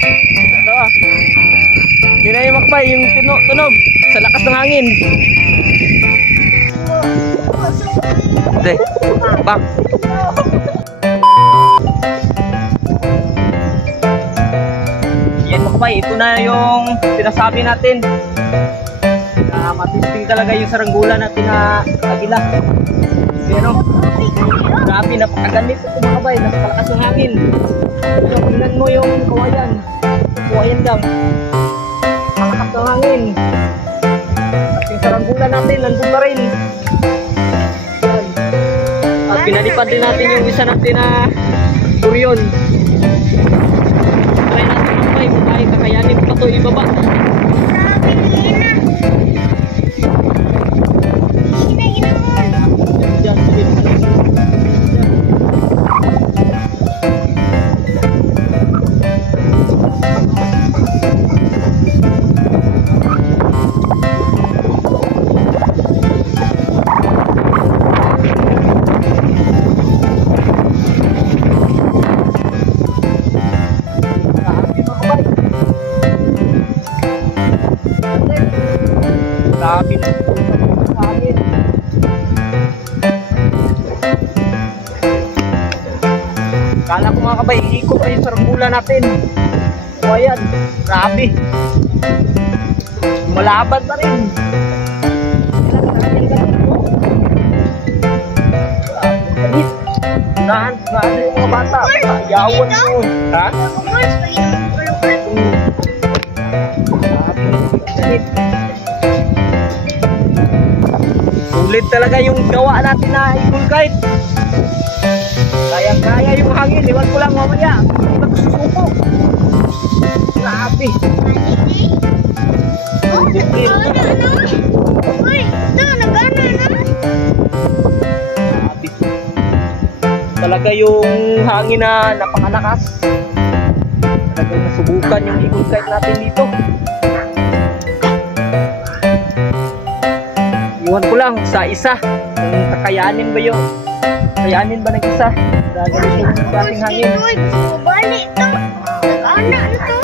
Ito ah. Hindi na yung makbay, yung tunog sa lakas ng hangin. Hindi, back. Yan makbay, ito na yung sinasabi natin. Matinding talaga yung saranggola natin na agila. Yan o. Grabe, napakaganit ito mga kabay. Napakalakas ng hangin. So, tingnan mo yung kawayan. Kawayan lang. Napakalakas ng hangin. At yung saranggola natin, nandun pa rin. Yan. At pinalipad din natin yung isa natin na buryon. Try natin mga kabay. Bukay, kakayanin pa ito ibaba. Grabe na ito sa amin. Kala ko mga kabay, ikot pa yung saranggola natin. O ayan, grabe. Malaban pa rin. Unahan yung mga bata. Yawan mo. Ha? Sulit talaga yung gawa natin na eagle kite. Kaya yung hangin, iwan ko lang mamaya. Magsusuko. Grabe. Oh, nagana na. Uy, ito, nagana na. Grabe. Talaga yung hangin na napakalakas. Talagang nasubukan yung eagle kite natin dito. Iwan ko lang sa isa. Kung kakayanin ba yun? Kayanin ba ng isa? Gagawin yung klaseng hangin. Balik ito. Nagana na ito.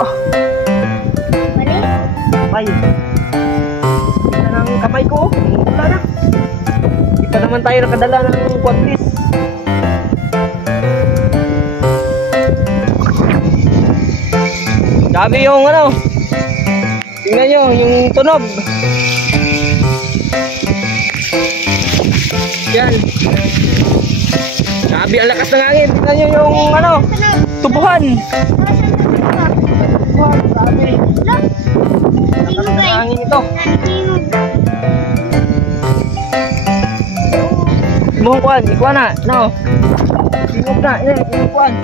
Oh. Balik. Kamay. Kita ng kamay ko. Wala na. Kita naman tayo nakadala ng quadlis. Sabi yung ano. Tingnan nyo yung tunog. Yan. Sabi ang lakas ng hangin. Tingnan nyo yung ano. Tubuhan. Tubuhan. Sabi. Lakas ng hangin ito. Imuhong ikuan na. No. Tingog na. Imuhong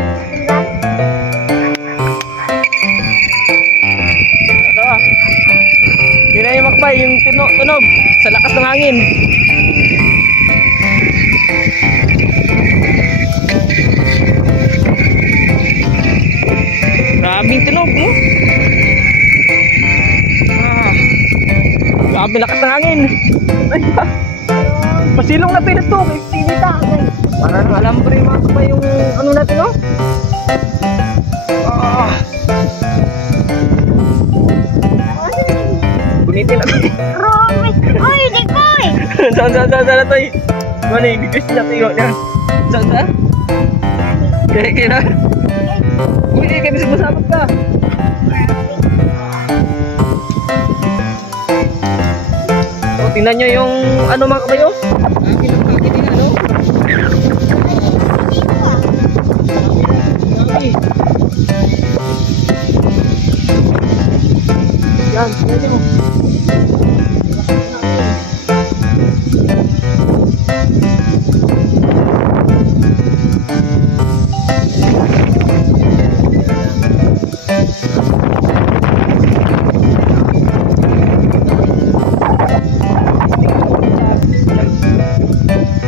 Hindi na yung makbay, yung tunog sa lakas ng hangin. Grabing tunog, no? Grabe lakas ng hangin. Pasilong na pinito, may pinita. Para nang alambre mga kabay yung ano natin, no? Bunitin natin. Romy! Oy, di ko eh! Saan na to eh? Ano yung bigis na tiyo niya? Saan? Kaya na? Uy, kaya bisa masabot ka. O, tingnan nyo yung ano mga kabayo? Pinagpagin nila, no? Yan, tingnan nyo.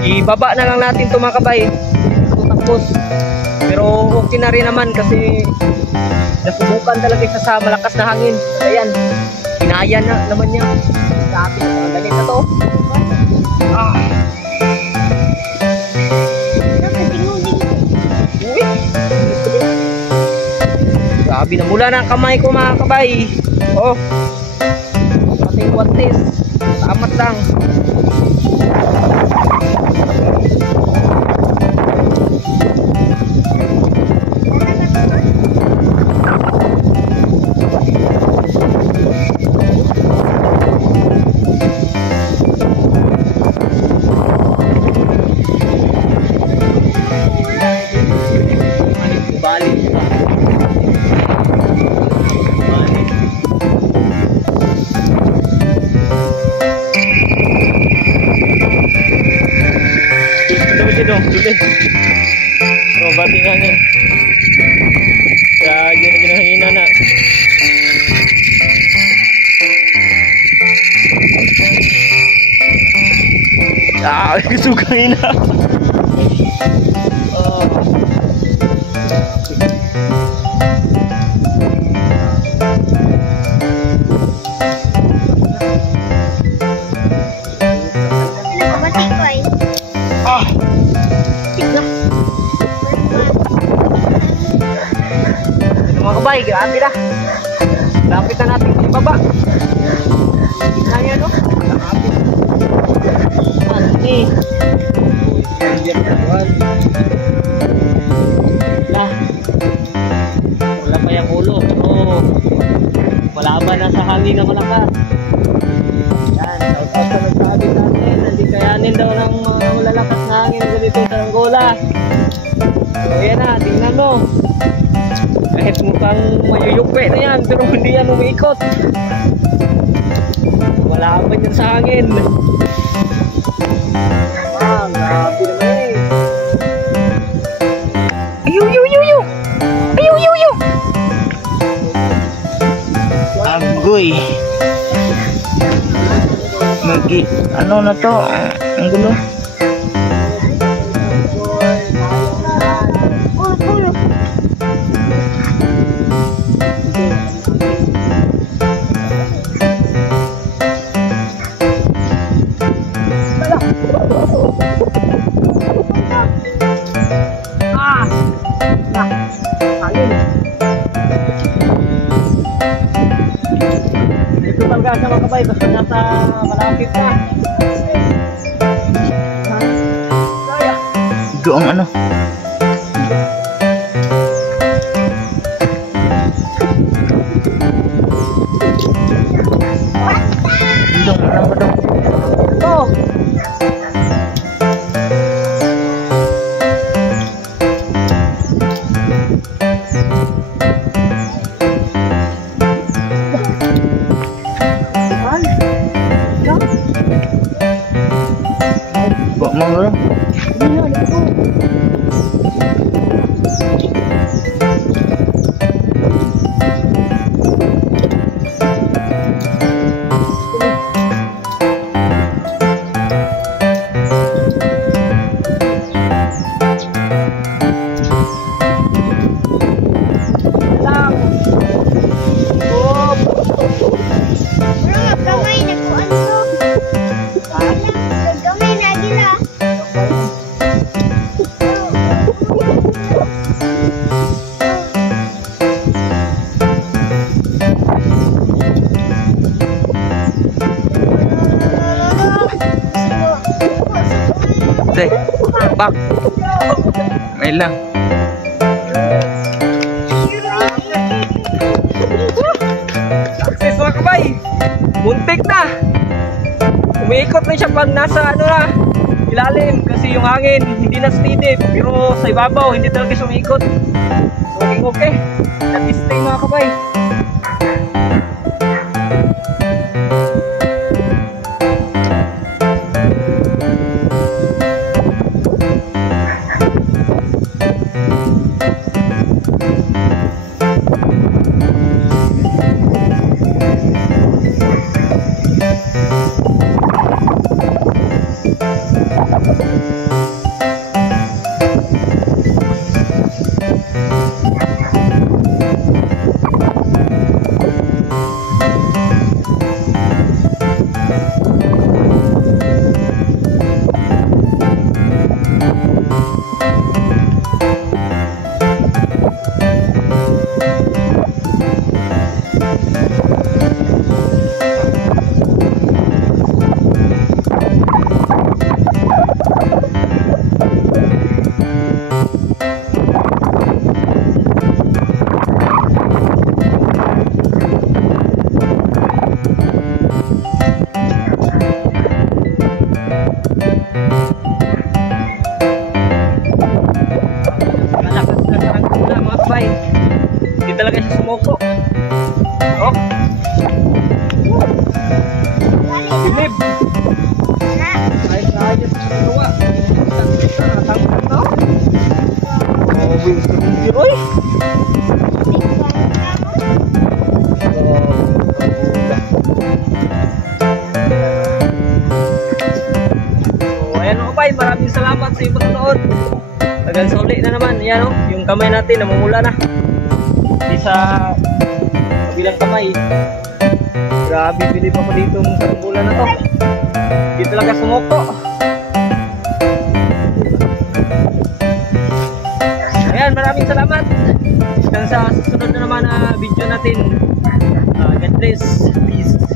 Ibaba na lang natin ito mga kabay. Tapos, pero okay na rin naman kasi nasubukan talaga siya sa malakas na hangin. Ayan, kinaya na naman niya. Sa atin, mga galit na to. Grabe na mula na ang kamay ko mga kabay. Oh. Ating guantes. Tamat lang. Duli. Pero bating hangin. Kaya ginahangina na. Sugay na. Mga kabay, grabe na. Lapit na natin yung baba. Kita niya, no? Lapit. Wala pa yung ulo. Pero walaban na sa hangin na malakas. Yan, shout out sa nagsabi sa atin. Hindi kayanin daw ng malalakas na hangin ganito sa Angola. So yan na, tingnan mo. Kahit mukhang mayuyukwe na yan, pero hindi yan umiikot. Wala pa yan sa hangin. Grabe naman eh. Ayu! Agoy. Ano na to? Ang gulo. Ito talaga sa mga kabay, basta nasa malapit na. Ito ang ano. Dong, ano ba dong? Ito! Bak mo bro? Teh, bak. May lang. Success mga kabay! Muntik na! Umiikot na siya pag nasa ano na, ilalim kasi yung hangin hindi na steady, pero sa ibabaw hindi talaga siya umiikot. So naging okay. At this time mga kabay. Uy! So, ayan mga bay, maraming salamat sa iyong panonood. Tagal sa uli na naman. Ayan o, yung kamay natin namumula na. Di sa kabilang kamay. Grabe, bilib ako dito sa saranggola na to. Di talaga sumoko. Ayan, maraming salamat. Hanggang sa susunod na naman na video natin. God bless. Peace.